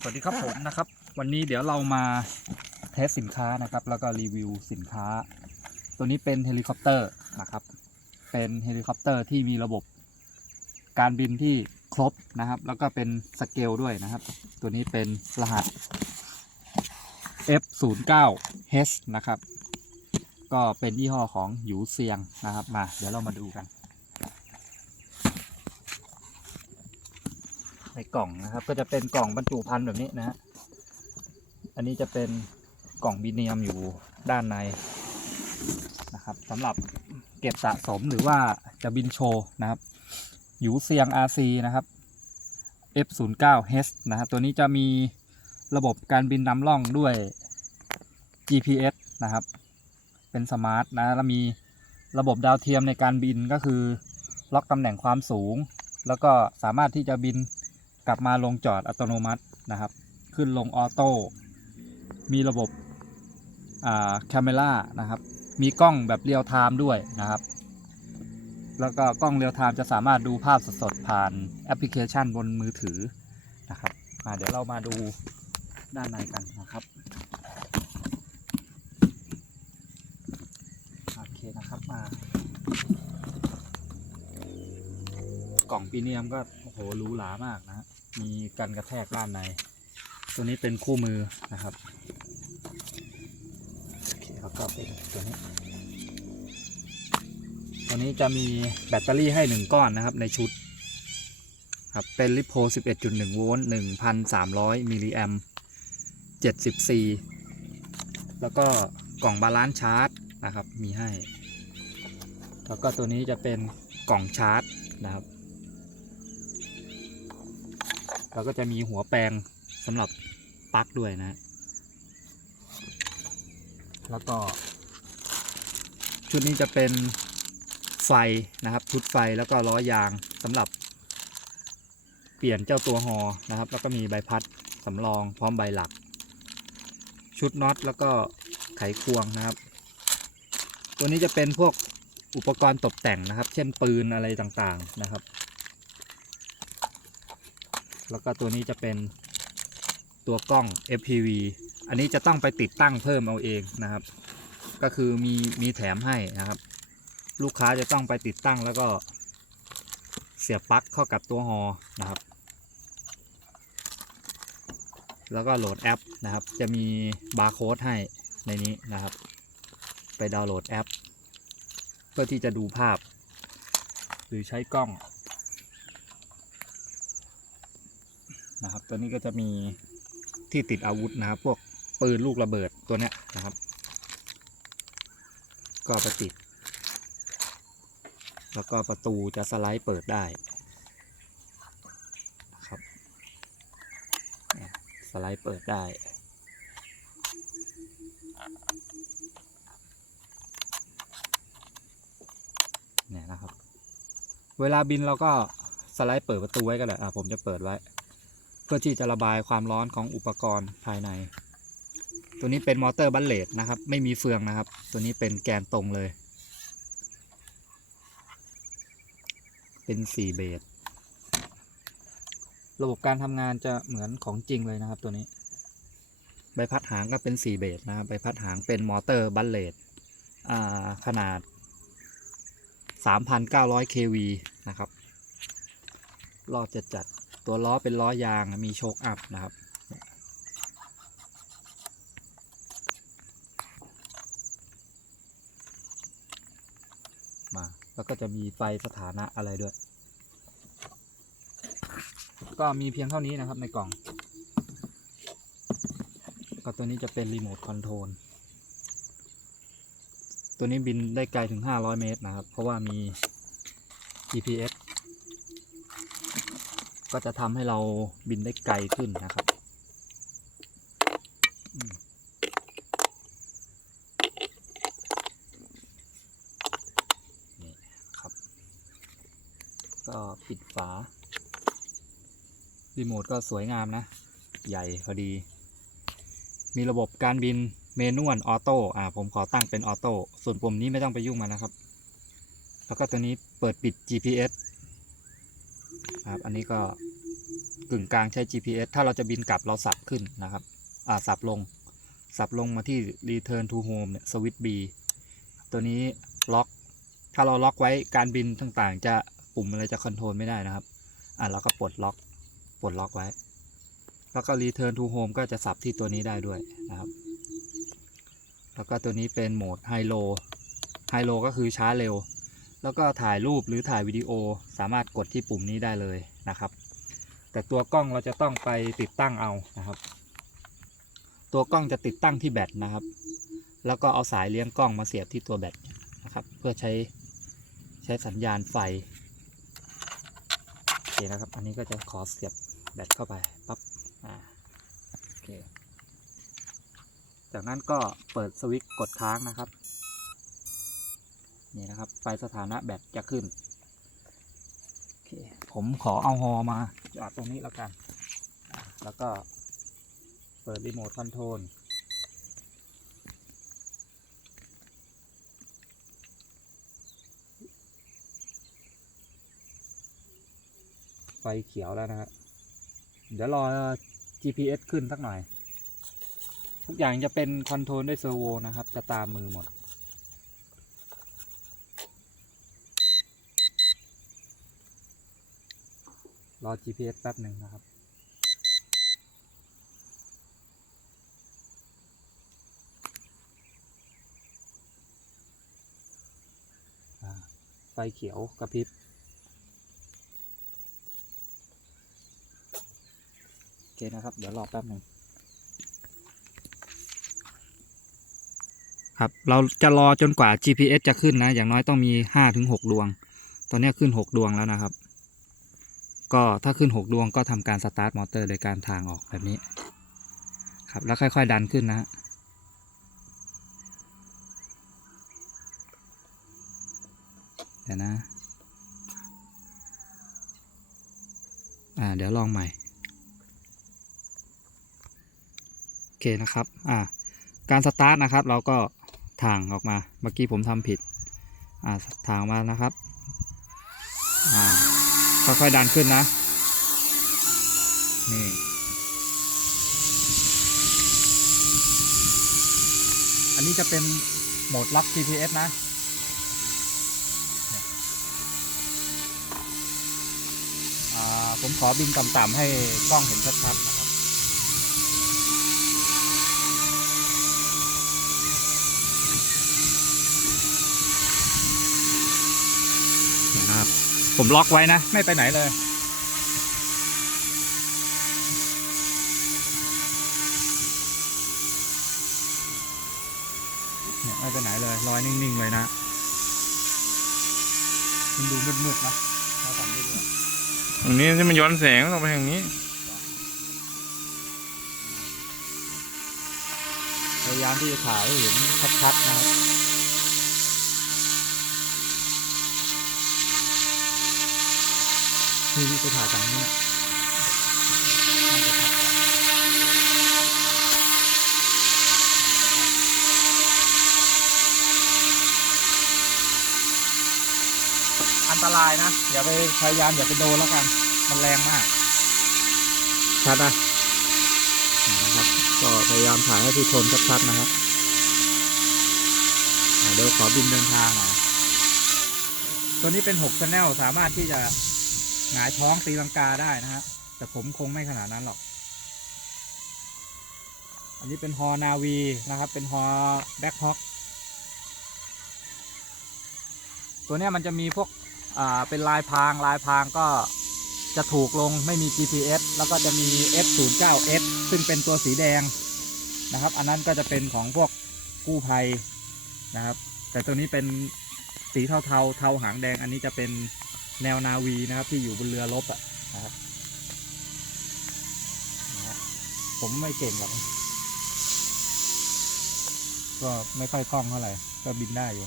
สวัสดีครับผมนะครับ วันนี้เดี๋ยวเรามาเทสสินค้านะครับ แล้วก็รีวิวสินค้า ตัวนี้เป็นเฮลิคอปเตอร์นะครับ เป็นเฮลิคอปเตอร์ที่มีระบบ การบินที่ครบนะครับ แล้วก็เป็นสเกลด้วยนะครับ ตัวนี้เป็นรหัส F09H นะครับ ก็เป็นยี่ห้อของหยูเซียงนะครับมา เดี๋ยวเรามาดูกัน ในกล่องนะครับ ก็จะเป็นกล่องบรรจุภัณฑ์แบบนี้นะฮะอันนี้จะเป็นกล่องบีเนียมอยู่ด้านในนะครับสำหรับเก็บสะสมหรือว่าจะบินโชว์นะครับยูเซียง RC นะครับ F09H นะครับตัวนี้จะมีระบบการบินนำร่องด้วย GPS นะครับ เป็นสมาร์ทนะ แล้วมีระบบดาวเทียมในการบินก็คือ ล็อกตำแหน่งความสูง แล้วก็สามารถที่จะบิน กลับมาลงจอดอัตโนมัตินะครับ ขึ้นลงออโต้มีระบบแคมเมรานะครับ มีกล้องแบบเรียลไทม์ด้วยนะครับ แล้วก็กล้องเรียลไทม์จะสามารถดูภาพสดๆ ผ่านแอปพลิเคชันบนมือถือนะครับมาเดี๋ยวเรามาดูด้านในกันนะครับโอเคนะครับมากล่องปีเนียมก็โอ้โหหรูหรามากนะ มีกันกระแทกด้านใน ตัวนี้เป็นคู่มือนะครับโอเคแล้วก็เป็นตัวนี้ ตัวนี้จะมีแบตเตอรี่ให้หนึ่งก้อนนะครับในชุดครับเป็นลิโพ11.1 โวลต์ 1,300 มิลลิแอม70 c แล้วก็กล่องบาลานซ์ชาร์จนะครับ มีให้ แล้วก็ตัวนี้จะเป็นกล่องชาร์จนะครับ แล้วก็จะมีหัวแปลงสำหรับปลั๊กด้วยนะ แล้วก็ ชุดนี้จะเป็นไฟนะครับ ชุดไฟแล้วก็ล้อยางสำหรับเปลี่ยนเจ้าตัวฮอนะครับ แล้วก็มีใบพัดสำรองพร้อมใบหลัก ชุดน็อตแล้วก็ไขควงนะครับ ตัวนี้จะเป็นพวกอุปกรณ์ตกแต่งนะครับ เช่นปืนอะไรต่างๆนะครับ แล้วก็ตัวนี้จะเป็นตัวกล้อง FPV อันนี้จะต้องไปติดตั้งเพิ่มเอาเองนะครับ ก็คือมีมีแถมให้นะครับ ลูกค้าจะต้องไปติดตั้งแล้วก็เสียบปลั๊กเข้ากับตัวฮอนะครับ แล้วก็โหลดแอปนะครับ จะมีบาร์โค้ดให้ในนี้นะครับ ไปดาวน์โหลดแอป เพื่อที่จะดูภาพ หรือใช้กล้อง นะครับ ตัวนี้ก็จะมีที่ติดอาวุธนะครับ พวกปืนลูกระเบิดตัวเนี้ยนะครับ ก็เอาไปติด แล้วก็ประตูจะสไลด์เปิดได้นะครับสไลด์เปิดได้เนี่ยนะครับ เวลาบินเราก็สไลด์เปิดประตูไว้ก็ได้อะผมจะเปิดไว้ พื่อที่จะระบายความร้อนของอุปกรณ์ภายใน ตัวนี้เป็นมอเตอร์บัลเลตนะครับ ไม่มีเฟืองนะครับ ตัวนี้เป็นแกนตรงเลย เป็นสี่เบสระบบการทำงานจะเหมือนของจริงเลยนะครับตัวนี้ ใบพัดหางก็เป็นสี่เบสนะครับ ใบพัดหางเป็นมอเตอร์บัลเลตอ่าขนาด 3,900 kV นะครับ รอบจะจัด ตัวล้อเป็นล้อยางมีโชคอัพนะครับ มาแล้วก็จะมีไฟสถานะอะไรด้วย ก็มีเพียงเท่านี้นะครับในกล่อง ก็ตัวนี้จะเป็นรีโมทคอนโทรลตัวนี้บินได้ไกลถึง 500 เมตรนะครับ เพราะว่ามี GPS ก็จะทำให้เราบินได้ไกลขึ้นนะครับนี่ครับ ก็ปิดฝา รีโมทก็สวยงามนะ ใหญ่พอดี มีระบบการบินเมนวลออโต้อ่าผมขอตั้งเป็นออโต้ส่วนปุ่มนี้ไม่ต้องไปยุ่งมันนะครับ แล้วก็ตัวนี้เปิดปิด GPS ครับ อันนี้ก็กึ่งกลางใช้ GPS ถ้าเราจะบินกลับเราสับขึ้นนะครับ อ่าสับลง สับลงมาที่ return to home เนี่ย switch B ตัวนี้ล็อก ถ้าเราล็อกไว้การบินต่างๆ จะปุ่มอะไรจะคอนโทรลไม่ได้นะครับ อ่าเราก็ปลดล็อก ปลดล็อกไว้ แล้วก็ return to home ก็จะสับที่ตัวนี้ได้ด้วยนะครับ แล้วก็ตัวนี้เป็นโหมด high low high low ก็คือช้าเร็ว แล้วก็ถ่ายรูปหรือถ่ายวิดีโอสามารถกดที่ปุ่มนี้ได้เลยนะครับ แต่ตัวกล้องเราจะต้องไปติดตั้งเอานะครับ ตัวกล้องจะติดตั้งที่แบตนะครับ แล้วก็เอาสายเลี้ยงกล้องมาเสียบที่ตัวแบตนะครับ เพื่อใช้ใช้สัญญาณไฟโอเคนะครับ อันนี้ก็จะขอเสียบแบตเข้าไปปั๊บอ่าโอเคจากนั้นก็เปิดสวิตช์กดค้างนะครับ นี่นะครับไฟสถานะแบตจะขึ้นโอเคผมขอเอาฮอมาจอดตรงนี้แล้วกันอะแล้วก็เปิดรีโมทคอนโทรลไฟเขียวแล้วนะครับเดี๋ยวรอ GPS ขึ้นสักหน่อย ทุกอย่างจะเป็นคอนโทรลด้วยเซอร์โวนะครับ จะตามมือหมด รอ GPS แป๊บหนึ่งนะครับ ไฟเขียวกระพริบโอเคนะครับ เดี๋ยวรอแป๊บหนึ่งครับ เราจะรอจนกว่า GPS จะขึ้นนะ อย่างน้อยต้องมีห้าถึงหกดวง ตอนนี้ขึ้นหกดวงแล้วนะครับ ก็ถ้าขึ้นหกดวงก็ทำการสตาร์ทมอเตอร์โดยการทางออกแบบนี้ครับแล้วค่อย ๆ ดันขึ้นนะเดี๋ยวนะอ่าเดี๋ยวลองใหม่โอเคนะครับอ่าการสตาร์ทนะครับเราก็ทางออกมาเมื่อกี้ผมทำผิดอ่าทางมานะครับอ่า ค่อยๆดันขึ้นนะ นี่ อันนี้จะเป็นโหมดล็อก GPS นะผมขอบินต่ำๆให้กล้องเห็นชัดๆนะครับ นะครับ ผมล็อกไว้นะ ไม่ไปไหนเลย เนี่ยไม่ไปไหนเลยลอยนิ่งๆเลยนะ มันดูมืดๆนะเราทำได้ด้วยตรงนี้ที่มันย้อนแสงต้องไปทางนี้พยายามที่จะถ่ายให้เห็นชัดๆนะครับ นี่ไปถ่ายจากนี้นะน่าจะชัดกว่าอันตรายนะ อย่าไปพยายามอย่าไปโดนแล้วกัน มันแรงมาก ชัดอะนะครับ ก็พยายามถ่ายให้ผู้ชมชัดๆนะครับอ่าเดี๋ยวขอบินเดินทางหน่อยตัวนี้เป็น6 channel สามารถที่จะ หงายท้องตีลังกาได้นะฮะ แต่ผมคงไม่ขนาดนั้นหรอก อันนี้เป็นฮอนาวีนะครับ เป็นฮอแบ็คฮอคตัวนี้มันจะมีพวกอ่าเป็นลายพรางลายพรางก็จะถูกลงไม่มี GPS แล้วก็จะมี F09S ซึ่งเป็นตัวสีแดงนะครับ อันนั้นก็จะเป็นของพวกกู้ภัยนะครับ แต่ตัวนี้เป็นสีเทาเทาๆเทาหางแดงอันนี้จะเป็น แนวนาวีนะครับที่อยู่บนเรือรบอะนะนะครับ ผมไม่เก่งหรอก ก็ไม่ค่อยคล่องเท่าไหร่ ก็บินได้อยู่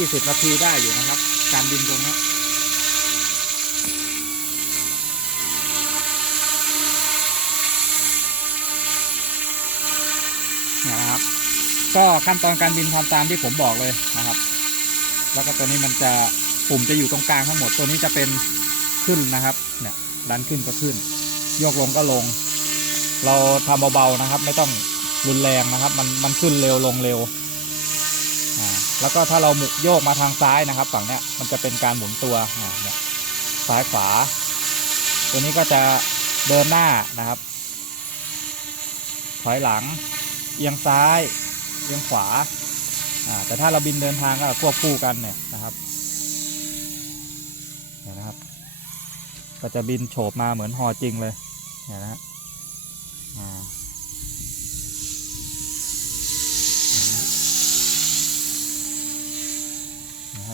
ยี่สิบนาทีได้อยู่นะครับ การบินตรงนี้เนี่ยนะครับก็ขั้นตอนการบินทำตามที่ผมบอกเลยนะครับ แล้วก็ตัวนี้มันจะปุ่มจะอยู่ตรงกลางทั้งหมดตัวนี้จะเป็นขึ้นนะครับ เนี่ยดันขึ้นก็ขึ้นโยกลงก็ลง เราทำเบาๆนะครับ ไม่ต้องรุนแรงนะครับ มันมันขึ้นเร็วลงเร็ว แล้วก็ถ้าเราหมุกโยกมาทางซ้ายนะครับ ฝั่งเนี้ยมันจะเป็นการหมุนตัวอ่าเนี่ยซ้ายขวา ตัวนี้ก็จะเดินหน้านะครับ ถอยหลัง เอียงซ้าย เอียงขวาแต่ถ้าเราบินเดินทางก็ควบคู่กันเนี่ยนะครับเนี่ยนะครับ ก็จะบินโฉบมาเหมือนฮอจริงเลยเนี่ยนะฮะ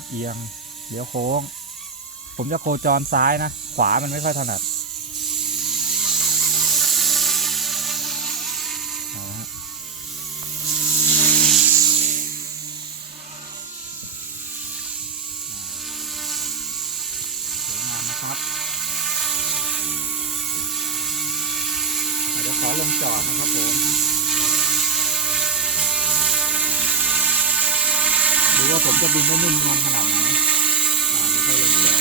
เอียงเลี้ยวโค้ง ผมจะโคจรซ้ายนะ ขวามันไม่ค่อยถนัดเอาละฮะ สวยงามนะครับ เดี๋ยวขอลงจอดนะครับผม ดู ว่าผมจะบินได้นุ่มนวลขนาดไหนอ่าไม่ค่อยลงจอด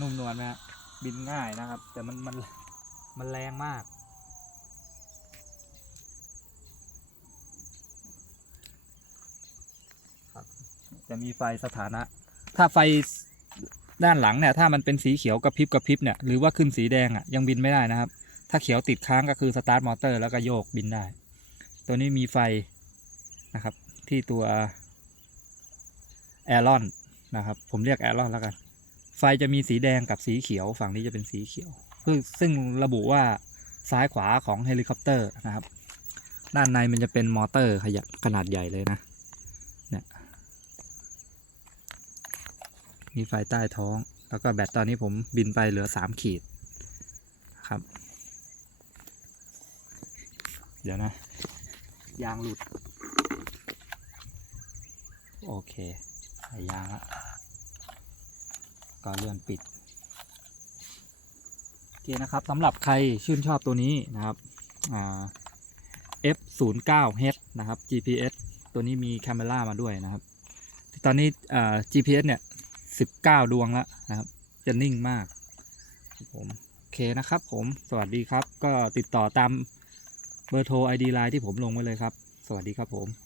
นุ่มนวลไหมฮะบินง่ายนะครับ แต่มันมันมันแรงมาก จะมีไฟสถานะ ถ้าไฟ ด้านหลังเนี่ยถ้ามันเป็นสีเขียวกระพริบกระพริบเนี่ยหรือว่าขึ้นสีแดงอะยังบินไม่ได้นะครับ ถ้าเขียวติดค้างก็คือสตาร์ทมอเตอร์แล้วก็โยกบินได้ ตัวนี้มีไฟนะครับที่ตัวแอรอนนะครับผมเรียกแอรอนแล้วกัน ไฟจะมีสีแดงกับสีเขียว ฝั่งนี้จะเป็นสีเขียวซึ่งซึ่งระบุว่าซ้ายขวาของเฮลิคอปเตอร์นะครับ ด้านในมันจะเป็นมอเตอร์ขยะขนาดใหญ่เลยนะ มีไฟใต้ท้อง แล้วก็แบตตอนนี้ผมบินไปเหลือสามขีดครับ เดี๋ยวนะ ยางหลุด โอเคใส่ยางละก็เลื่อนปิด โอเคนะครับสำหรับใครชื่นชอบตัวนี้นะครับ F 0 9 H นะครับ GPS ตัวนี้มีแคมเมรามาด้วยนะครับ ตอนนี้ GPS เนี่ย สิบเก้าดวงแล้วนะครับ จะนิ่งมากครับผมโอเคนะครับ ผมสวัสดีครับ ก็ติดต่อตามเบอร์โทร ID ไลน์ที่ผมลงไว้เลยครับ สวัสดีครับผม